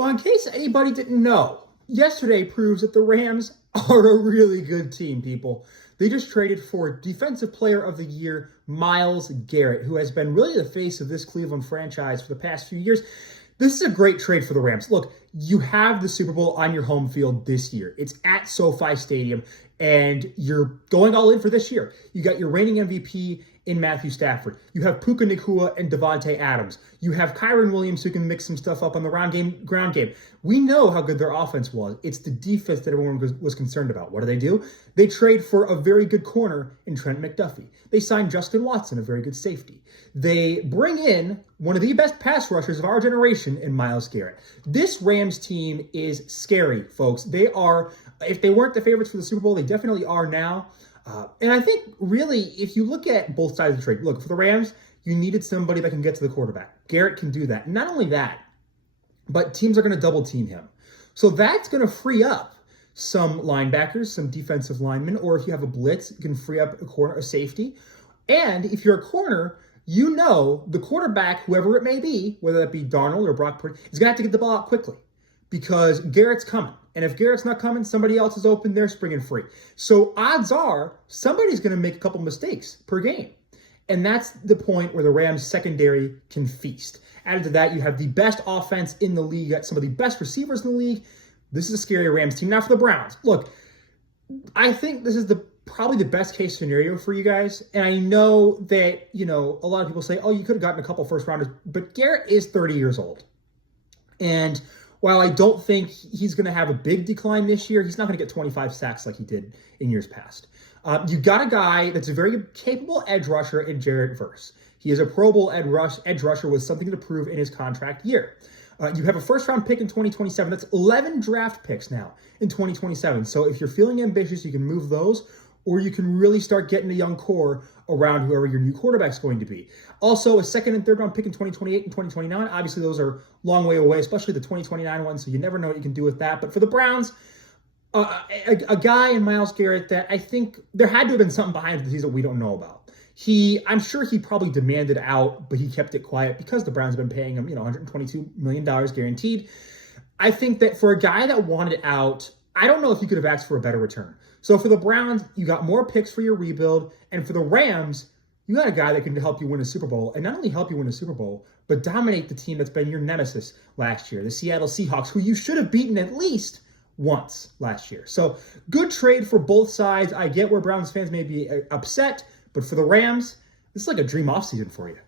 Well, in case anybody didn't know, yesterday proves that the Rams are a really good team, people. They just traded for Defensive Player of the Year, Myles Garrett, who has been really the face of this Cleveland franchise for the past few years. This is a great trade for the Rams. Look, you have the Super Bowl on your home field this year. It's at SoFi Stadium, and you're going all in for this year. You got your reigning MVP in Matthew Stafford. You have Puka Nacua and Devontae Adams. You have Kyron Williams who can mix some stuff up on the ground game. We know how good their offense was. It's the defense that everyone was concerned about. What do? They trade for a very good corner in Trent McDuffie. They signed Justin Watson, a very good safety. They bring in one of the best pass rushers of our generation in Myles Garrett. This Rams team is scary, folks. They are, if they weren't the favorites for the Super Bowl, they definitely are now. And I think, really, if you look at both sides of the trade, look, for the Rams, you needed somebody that can get to the quarterback. Garrett can do that. Not only that, but teams are going to double team him. So that's going to free up some linebackers, some defensive linemen, or if you have a blitz, it can free up a corner, a safety. And if you're a corner, you know the quarterback, whoever it may be, whether that be Darnold or Brock Purdy, is going to have to get the ball out quickly because Garrett's coming. And if Garrett's not coming, somebody else is open, they're springing free. So odds are somebody's going to make a couple mistakes per game. And that's the point where the Rams secondary can feast. Added to that, you have the best offense in the league, got some of the best receivers in the league. This is a scary Rams team. Now for the Browns, look, I think this is probably the best case scenario for you guys. And I know that, a lot of people say, oh, you could have gotten a couple first rounders, but Garrett is 30 years old. And while I don't think he's going to have a big decline this year, he's not going to get 25 sacks like he did in years past. You got a guy that's a very capable edge rusher in Jared Verse. He is a Pro Bowl edge rusher with something to prove in his contract year. You have a first-round pick in 2027. That's 11 draft picks now in 2027. So if you're feeling ambitious, you can move those, or you can really start getting a young core around whoever your new quarterback's going to be. Also, a second and third round pick in 2028 and 2029. Obviously, those are a long way away, especially the 2029 one, so you never know what you can do with that. But for the Browns, a guy in Myles Garrett that I think there had to have been something behind the that we don't know about. I'm sure he probably demanded out, but he kept it quiet because the Browns have been paying him, $122 million guaranteed. I think that for a guy that wanted out, I don't know if you could have asked for a better return. So for the Browns, you got more picks for your rebuild. And for the Rams, you got a guy that can help you win a Super Bowl. And not only help you win a Super Bowl, but dominate the team that's been your nemesis last year, the Seattle Seahawks, who you should have beaten at least once last year. So good trade for both sides. I get where Browns fans may be upset, but for the Rams, this is like a dream offseason for you.